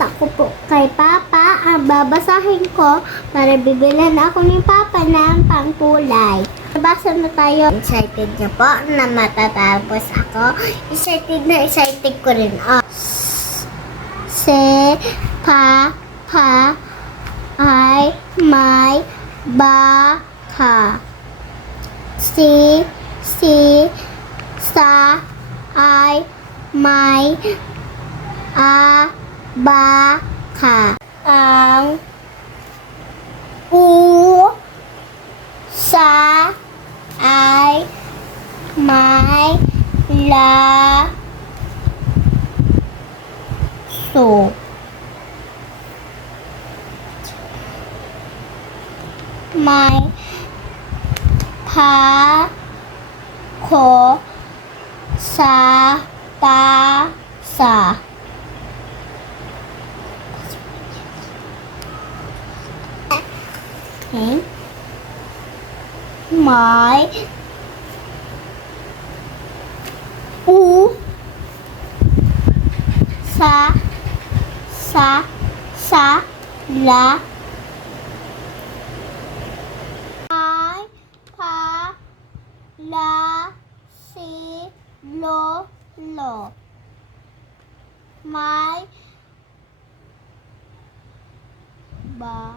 Pupunta ko po kay Papa. Ang babasahin ko para bibilan ako ni Papa ng pangkulay. Basa na tayo. Excited na po na matatapos ako. Excited na excited ko rin. Ah. Se, pa, pa, ay, may, baka. Si, si, sa, ay, may, a, บาขาอังอูซาไอไม้ลาสูไม้พาโคสาตาสา Hả? U. Sa. Sa. Sa. Lá Thái Phá Lá Si. Lô. Lô Mái. Bà.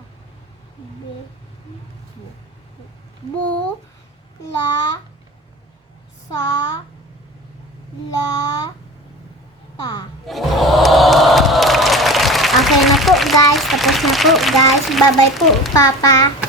Bu, la, sa, la, ta. Okay na po guys. Tapos na po guys. Bye-bye po, Papa.